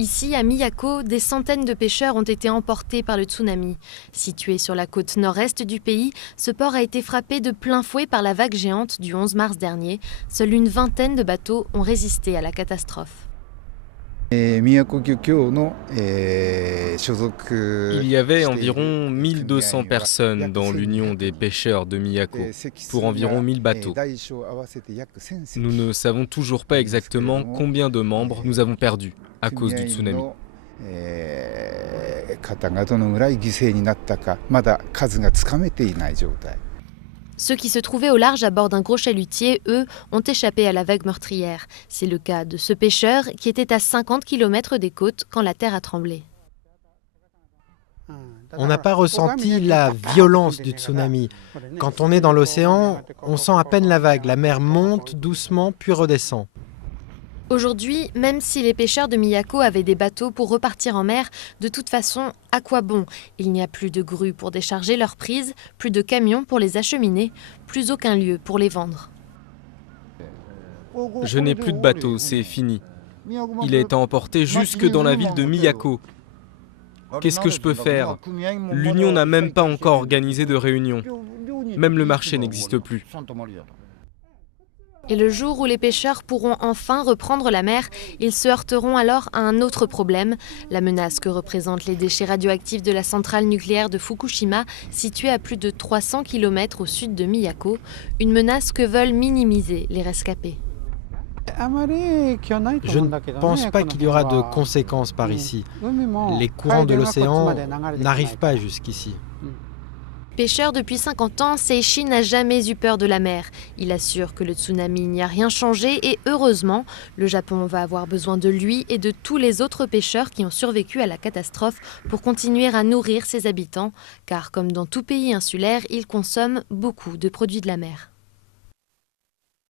Ici, à Miyako, des centaines de pêcheurs ont été emportés par le tsunami. Situé sur la côte nord-est du pays, ce port a été frappé de plein fouet par la vague géante du 11 mars dernier. Seule une vingtaine de bateaux ont résisté à la catastrophe. Il y avait environ 1200 personnes dans l'Union des pêcheurs de Miyako, pour environ 1000 bateaux. Nous ne savons toujours pas exactement combien de membres nous avons perdus à cause du tsunami. Ceux qui se trouvaient au large à bord d'un gros chalutier, eux, ont échappé à la vague meurtrière. C'est le cas de ce pêcheur qui était à 50 km des côtes quand la terre a tremblé. On n'a pas ressenti la violence du tsunami. Quand on est dans l'océan, on sent à peine la vague. La mer monte doucement puis redescend. Aujourd'hui, même si les pêcheurs de Miyako avaient des bateaux pour repartir en mer, de toute façon, à quoi bon? Il n'y a plus de grues pour décharger leurs prises, plus de camions pour les acheminer, plus aucun lieu pour les vendre. Je n'ai plus de bateau, c'est fini. Il a été emporté jusque dans la ville de Miyako. Qu'est-ce que je peux faire? L'Union n'a même pas encore organisé de réunion. Même le marché n'existe plus. Et le jour où les pêcheurs pourront enfin reprendre la mer, ils se heurteront alors à un autre problème, la menace que représentent les déchets radioactifs de la centrale nucléaire de Fukushima, située à plus de 300 km au sud de Miyako, une menace que veulent minimiser les rescapés. Je ne pense pas qu'il y aura de conséquences par ici. Les courants de l'océan n'arrivent pas jusqu'ici. Pêcheur depuis 50 ans, Seishi n'a jamais eu peur de la mer. Il assure que le tsunami n'y a rien changé et heureusement, le Japon va avoir besoin de lui et de tous les autres pêcheurs qui ont survécu à la catastrophe pour continuer à nourrir ses habitants. Car comme dans tout pays insulaire, ils consomment beaucoup de produits de la mer.